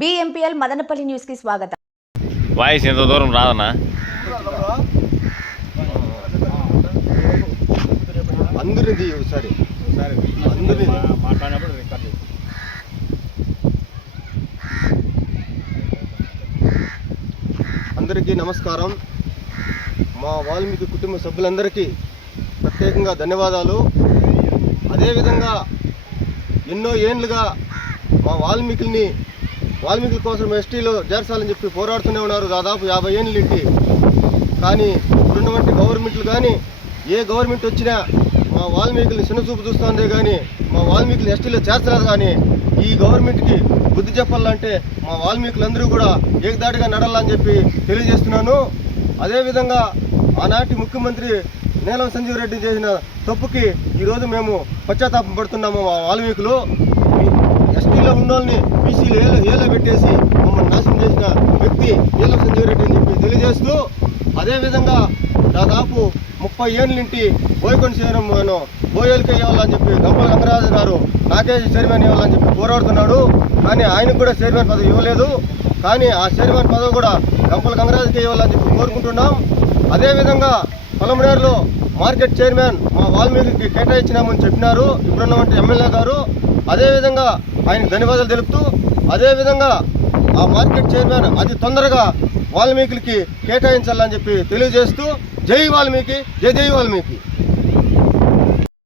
టీఎంపీఎల్ మదనపల్లి న్యూస్కి స్వాగతం. వాయిస్ ఎంత దూరం రాదన్నా? అందరిది ఒకసారి. అందరిది. మాట్లాడినప్పుడు రికార్డ్ చేసి అందరికీ నమస్కారం. మా వాల్మీకి కుటుంబ సభ్యులందరికీ ప్రత్యేకంగా ధన్యవాదాలు. అదేవిధంగా ఎన్నో ఏండ్లుగా మా వాల్మీకుల్ని వాల్మీకుల కోసం ఎస్టీలో చేర్చాలని చెప్పి పోరాడుతూనే ఉన్నారు. దాదాపు యాభై ఏళ్ళకి కానీ ఇప్పుడున్నటువంటి గవర్నమెంట్లు కానీ ఏ గవర్నమెంట్ వచ్చినా మా వాల్మీకుల్ని చిన్నచూపు చూస్తుందే కానీ మా వాల్మీకులు ఎస్టీలో చేర్చలేదు కానీ ఈ గవర్నమెంట్కి బుద్ధి చెప్పాలంటే మా వాల్మీకులందరూ కూడా ఏకదాటిగా నడాలని చెప్పి తెలియజేస్తున్నాను. అదేవిధంగా ఆనాటి ముఖ్యమంత్రి నీలం సంజీవ్ రెడ్డి చేసిన తప్పుకి ఈరోజు మేము పశ్చాత్తాపం పడుతున్నాము మా వాల్మీకులు. ఎస్టీలో బీసీలు ఏలో ఏలో పెట్టేసి మమ్మల్ని నాశనం చేసిన వ్యక్తి ఏళ్ళ సంజీవ్ రెడ్డి అని చెప్పి తెలియజేస్తూ అదేవిధంగా దాదాపు ముప్పై ఏళ్ళ నుండి బోయకొండ చైర్మన్ బోయలకి ఇవ్వాలని చెప్పి గంపల గంగరాజు గారు నాకే చైర్మన్ ఇవ్వాలని చెప్పి పోరాడుతున్నాడు. కానీ ఆయనకు కూడా చైర్మన్ పదవి ఇవ్వలేదు. కానీ ఆ చైర్మన్ పదవి కూడా గంపల గంగరాజుకి ఇవ్వాలని చెప్పి కోరుకుంటున్నాం. అదేవిధంగా పొలమనేరులో మార్కెట్ చైర్మన్ మా వాల్మీకి కేటాయించినామని చెప్పినారు. ఇప్పుడున్నటువంటి ఎమ్మెల్యే గారు. అదేవిధంగా ఆయనకు ధన్యవాదాలు తెలుపుతూ అదేవిధంగా ఆ మార్కెట్ చైర్మన్ అతి తొందరగా వాల్మీకి కేటాయించాలని చెప్పి తెలియజేస్తూ జై వాల్మీకి జై జై వాల్మీకి.